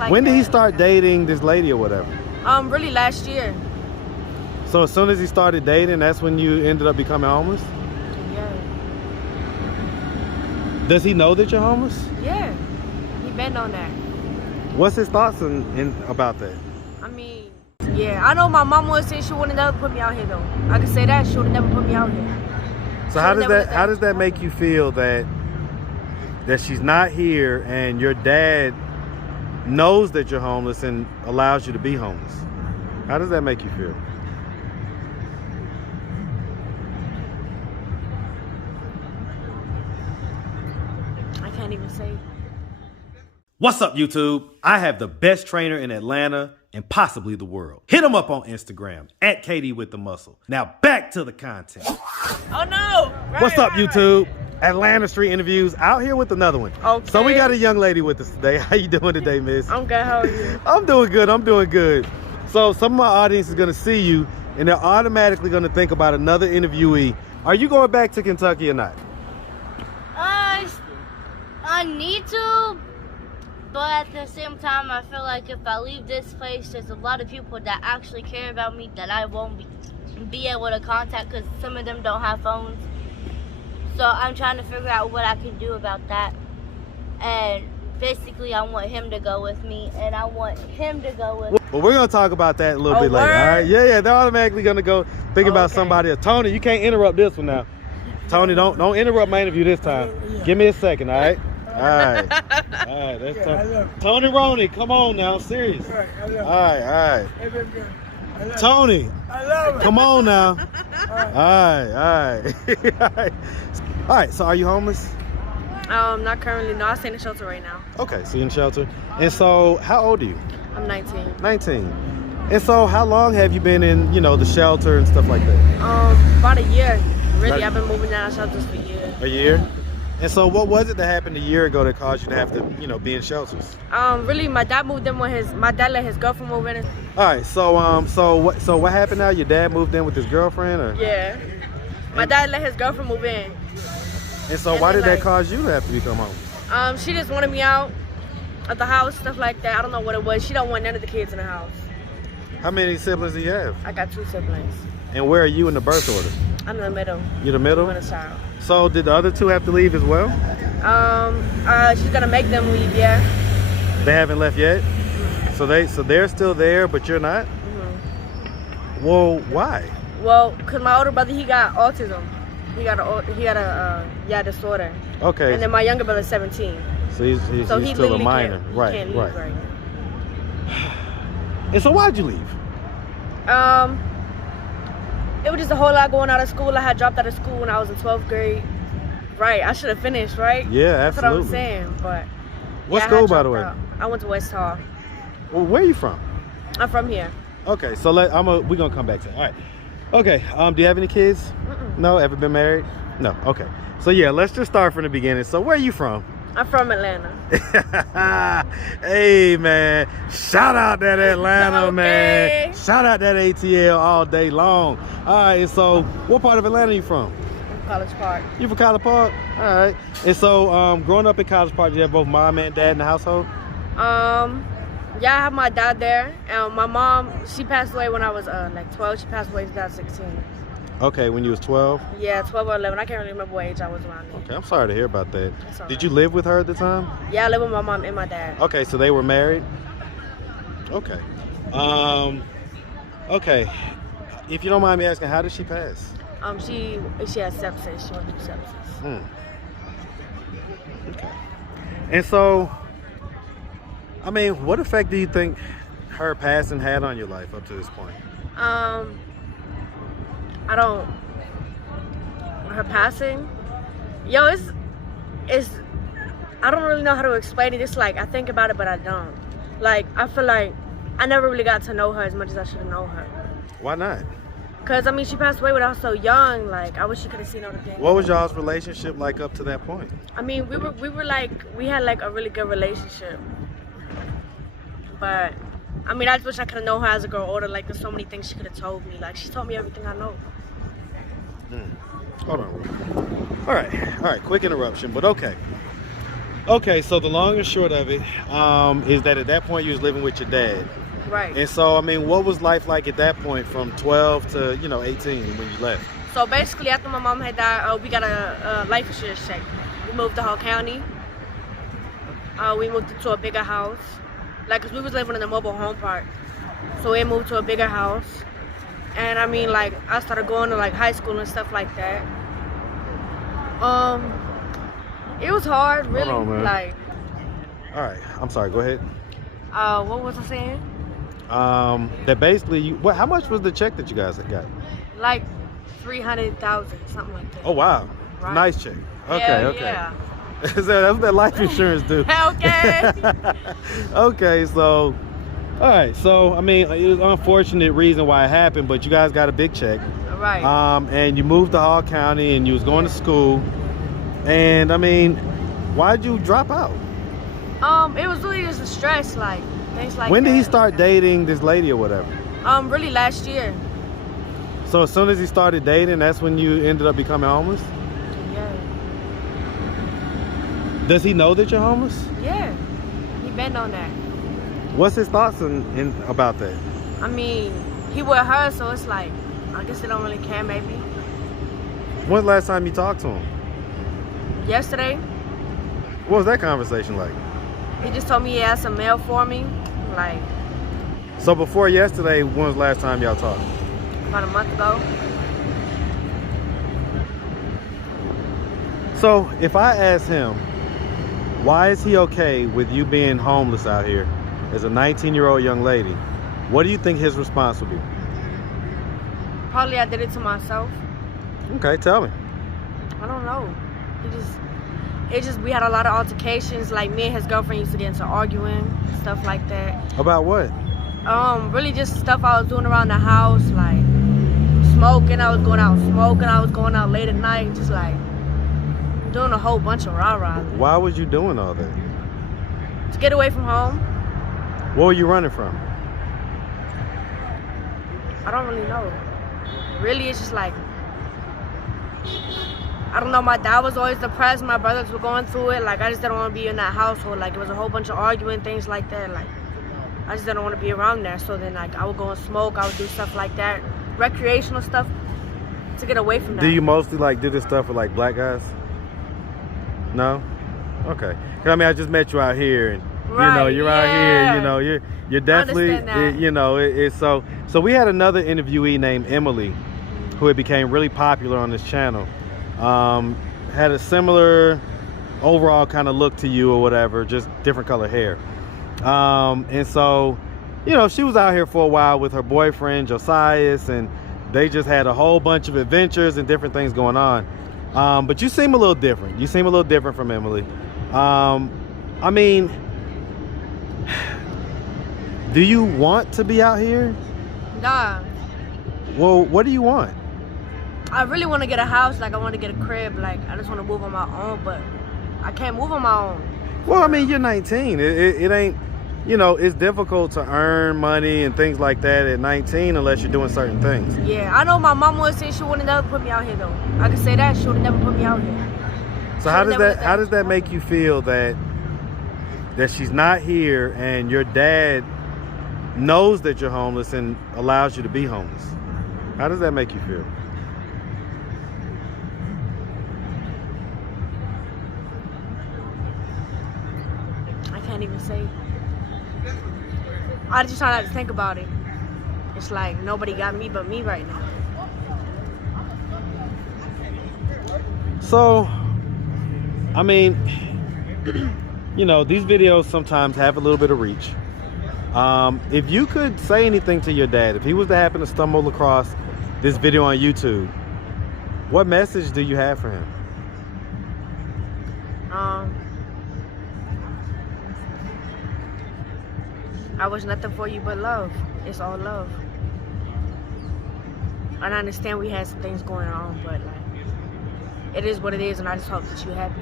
like When did that. he start dating this lady or whatever? Really last year. So as soon as he started dating, that's when you ended up becoming homeless? Yeah. Does he know that you're homeless? Yeah. He been on that. What's his thoughts about that? I mean, yeah. I know my mom would say she would never put me out here though. I can say that she would never put me out here. So how does that make you feel that she's not here and your dad knows that you're homeless and allows you to be homeless? How does that make you feel? I can't even say. What's up, YouTube? I have the best trainer in Atlanta and possibly the world. Hit him up on Instagram at Katie with the Muscle. Now back to the content. Oh no! What's up, YouTube? Atlanta Street Interviews out here with another one. Okay. So we got a young lady with us today. How you doing today, miss? I'm good. How are you? I'm doing good. I'm doing good. So some of my audience is gonna see you and they're automatically gonna think about another interviewee. Are you going back to Kentucky or not? I need to, but at the same time, I feel like if I leave this place, there's a lot of people that actually care about me that I won't be able to contact because some of them don't have phones. So I'm trying to figure out what I can do about that. And basically, I want him to go with me, and I want him to go with me. Well, we're gonna talk about that a little bit later. All right? Yeah. They're automatically gonna go think about somebody else. Tony, you can't interrupt this one now. Tony, don't interrupt my interview this time. Give me a second, all right? All right, that's Tony Roney. Come on now, I'm serious. All right. Tony, come on now. All right. All right. So, are you homeless? Not currently. No, I stay in the shelter right now. Okay, so you're in the shelter. And so, how old are you? I'm 19. 19. And so, how long have you been in, the shelter and stuff like that? About a year. Really, I've been moving down shelters for years. A year? And so what was it that happened a year ago that caused you to have to, be in shelters? Really, my dad moved in with my dad let his girlfriend move in. All right, so what happened now? Your dad moved in with his girlfriend, or? Yeah. My dad let his girlfriend move in. And so why did that cause you to have to become homeless? She just wanted me out of the house, stuff like that. I don't know what it was. She don't want none of the kids in the house. How many siblings do you have? I got 2 siblings. And where are you in the birth order? I'm in the middle. You're the middle? I'm a child. So did the other 2 have to leave as well? She's gonna make them leave, yeah. They haven't left yet? So they're still there, but you're not? Mm-hmm. Well, why? Well, cause my older brother, he got autism. He got a disorder. Okay. And then my younger brother's 17. So he's still a minor. He can't leave right now. And so why'd you leave? It was just a whole lot going out of school. I had dropped out of school when I was in 12th grade. Right, I should have finished, right? Yeah, absolutely. That's what I'm saying, but. What school, by the way? I went to West Hall. Well, where are you from? I'm from here. Okay, so we're gonna come back to that. All right. Okay, do you have any kids? Mm-mm. No, ever been married? No, okay. So yeah, let's just start from the beginning. So where are you from? I'm from Atlanta. Hey man, shout out that Atlanta, Okay. man. Shout out that ATL all day long. All right, and so what part of Atlanta are you from? College Park. You from College Park? All right. And so growing up in College Park, you have both mom and dad in the household? Yeah, I have my dad there. And my mom, she passed away when I was 12. She passed away in 2016. Okay, when you was 12? Yeah, 12 or 11. I can't really remember what age I was around then. Okay, I'm sorry to hear about that. That's all Did right. you live with her at the time? Yeah, I live with my mom and my dad. Okay, so they were married? Okay. Okay. If you don't mind me asking, how did she pass? She had sepsis. She went through sepsis. Okay. And so, I mean, what effect do you think her passing had on your life up to this point? Her passing, it's I don't really know how to explain it. It's like I think about it, but I don't. Like, I feel like I never really got to know her as much as I should have known her. Why not? Cause I mean, she passed away when I was so young. Like, I wish she could have seen all the things. What was y'all's relationship like up to that point? I mean, we had like a really good relationship. But I mean, I just wish I could have known her as a girl older. Like, there's so many things she could have told me. Like, she told me everything I know. Hold on. All right. Quick interruption, but okay. Okay, so the long and short of it is that at that point you was living with your dad. Right. And so, I mean, what was life like at that point from 12 to, 18 when you left? So basically, after my mom had died, we got a life insurance check. We moved to Hull County. We moved into a bigger house. Like, cause we was living in a mobile home park. So we moved to a bigger house. And I mean, like, I started going to like high school and stuff like that. It was hard, really. Hold on, man. Like. All right, I'm sorry. Go ahead. What was I saying? That basically, how much was the check that you guys had got? Like 300,000, something like that. Oh wow, Right. Nice check. Okay, Hell okay. Yeah. That's what that life insurance do. Okay. Okay, so, all right. So, I mean, it was an unfortunate reason why it happened, but you guys got a big check. Right. And you moved to Hall County, and you was going to school. And I mean, why'd you drop out? It was really just a stress, like things like. When did he that. start dating this lady or whatever? Really last year. So as soon as he started dating, that's when you ended up becoming homeless? Yeah. Does he know that you're homeless? Yeah. He been on that. What's his thoughts about that? I mean, he with her, so it's like, I guess they don't really care, maybe. When's the last time you talked to him? Yesterday, What was that conversation like? he just told me he had some mail for me, like So before yesterday, when was the last time y'all talked? about a month ago. So if I ask him, why is he okay with you being homeless out here as a 19-year-old young lady, what do you think his response would be? Probably I did it to myself. Okay, tell me. I don't know. We had a lot of altercations. Like, me and his girlfriend used to get into arguing, stuff like that. About what? Really just stuff I was doing around the house, like smoking. I was going out smoking. I was going out late at night, just like doing a whole bunch of rah-rah. Why was you doing all that? To get away from home. What were you running from? I don't really know. Really, it's just like, I don't know, my dad was always depressed, my brothers were going through it, like I just didn't want to be in that household, like it was a whole bunch of arguing, things like that, like I just didn't want to be around there. So then like I would go and smoke, I would do stuff like that, recreational stuff to get away from that. Do you mostly like do this stuff with like black guys? No? Okay. 'Cause I mean, I just met you out here and you're out here, you're definitely, it's so we had another interviewee named Emily who had became really popular on this channel. Had a similar overall kind of look to you or whatever, just different color hair. And so, she was out here for a while with her boyfriend, Josias, and they just had a whole bunch of adventures and different things going on. But you seem a little different. You seem a little different from Emily. I mean, do you want to be out here? Nah. Well, what do you want? I really want to get a house, like I want to get a crib, like I just want to move on my own, but I can't move on my own. Well, I mean, you're 19. It ain't, it's difficult to earn money and things like that at 19 unless you're doing certain things. Yeah, I know my mom would say she would have never put me out here though. I can say that, she would have never put me out here. So how does that make you feel that she's not here and your dad knows that you're homeless and allows you to be homeless? How does that make you feel? I can't even say. I just try not to think about it. It's like nobody got me but me right now. So, I mean, these videos sometimes have a little bit of reach. If you could say anything to your dad, if he was to happen to stumble across this video on YouTube, what message do you have for him? I was nothing for you but love. It's all love. And I understand we had some things going on, but like, it is what it is, and I just hope that you're happy.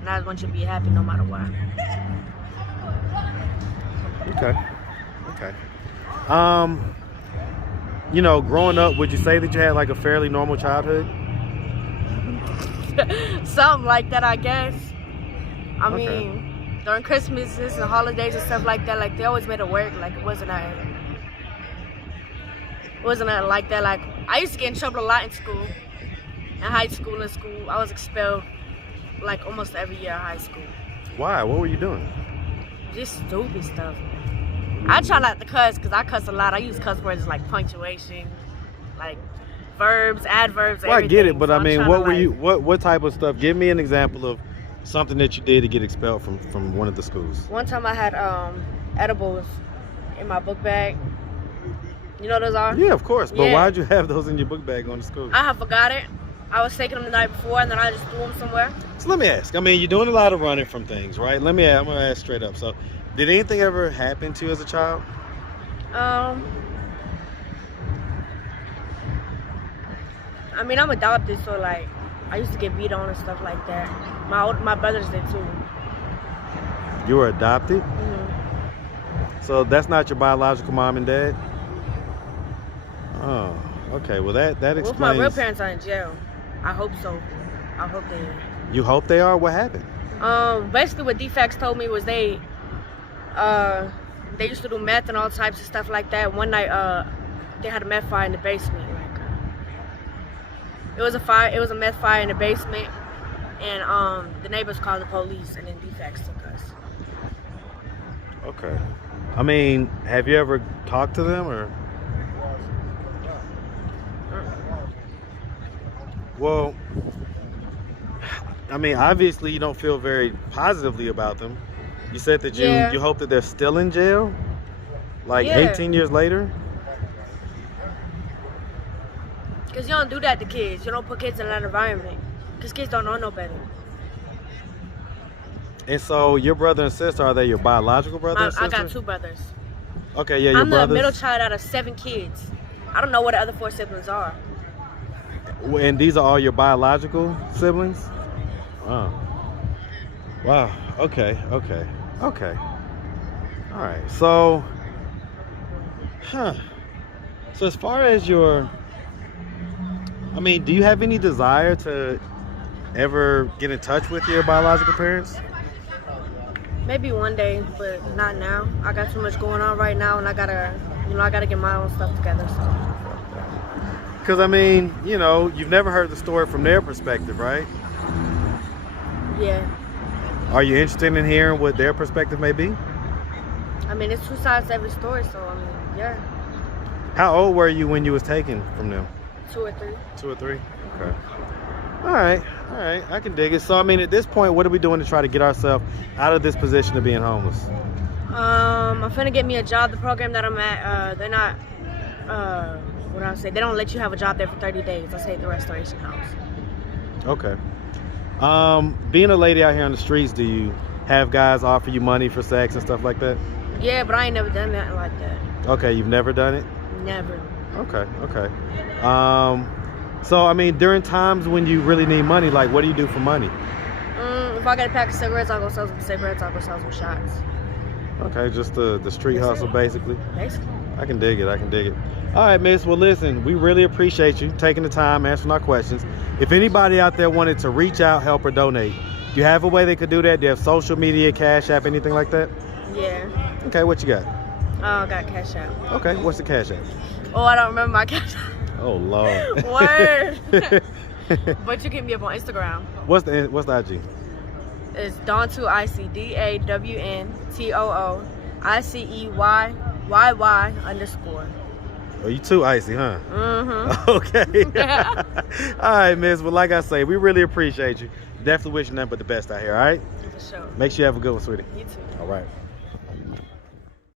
And I just want you to be happy no matter what. Okay. Growing up, would you say that you had like a fairly normal childhood? Something like that, I guess. I mean, during Christmases and holidays and stuff like that, like they always made it work. Like it wasn't like that. Like I used to get in trouble a lot in school, in high school and school. I was expelled like almost every year of high school. Why? What were you doing? Just stupid stuff. I try not to cuss because I cuss a lot. I use cuss words like punctuation, like verbs, adverbs. Well, I get it, but so I mean, what were you? What type of stuff? Give me an example of something that you did to get expelled from one of the schools. One time I had edibles in my book bag. You know what those are? Yeah, of course. But Yeah. why'd you have those in your book bag going to school? I have forgot it. I was taking them the night before, and then I just threw them somewhere. So let me ask. I mean, you're doing a lot of running from things, right? I'm gonna ask straight up. So, did anything ever happen to you as a child? I mean, I'm adopted, so like, I used to get beat on and stuff like that. My brothers did too. You were adopted? Mm-hmm. So that's not your biological mom and dad? Oh, okay. Well, that explains. Well, my real parents are in jail. I hope so. I hope they are. You hope they are? What happened? Basically what DFACS told me was they used to do meth and all types of stuff like that. One night, they had a meth fire in the basement. Like, it was a meth fire in the basement, and the neighbors called the police, and then DFACS took us. Okay. I mean, have you ever talked to them or? Well, I mean, obviously you don't feel very positively about them. You said that you hope that they're still in jail, like 18 years later. Because you don't do that to kids. You don't put kids in that environment. Because kids don't know no better. And so your brother and sister, are they your biological brother and sister? I got 2 brothers. Okay, yeah, your brothers. I'm the middle child out of 7 kids. I don't know what the other 4 siblings are. And these are all your biological siblings? Wow. Wow. Okay. All right. So, So as far as do you have any desire to ever get in touch with your biological parents? Maybe one day, but not now. I got too much going on right now, and I gotta get my own stuff together. So. Because I mean, you've never heard the story from their perspective, right? Yeah. Are you interested in hearing what their perspective may be? I mean, it's 2 sides to every story, so I mean, yeah. How old were you when you was taken from them? 2 or 3. 2 or 3? Okay. All right. I can dig it. So, I mean, at this point, what are we doing to try to get ourselves out of this position of being homeless? I'm finna get me a job. The program that I'm at, they're not, they don't let you have a job there for 30 days. I say at the restoration house. Okay. Being a lady out here on the streets, do you have guys offer you money for sex and stuff like that? Yeah, but I ain't never done nothing like that. Okay, you've never done it? Never. Okay. So, I mean, during times when you really need money, like, what do you do for money? If I get a pack of cigarettes, I'll go sell some cigarettes. I'll go sell some shots. Okay, just the street hustle, basically. Basically. I can dig it. All right, miss. Well, listen, we really appreciate you taking the time, answering our questions. If anybody out there wanted to reach out, help, or donate, do you have a way they could do that? Do you have social media, Cash App, anything like that? Yeah. Okay, what you got? I got Cash App. Okay, what's the Cash App? Oh, I don't remember my Cash App. Oh, Lord. Word. But you can hit me up on Instagram. What's the IG? It's dawntooiceyyy, DAWNTOOICEYYY_. Oh, you too icy, huh? Mm-hmm. Okay. All right, miss. Well, like I say, we really appreciate you. Definitely wish you nothing but the best out here, all right? For sure. Make sure you have a good one, sweetie. You too. All right.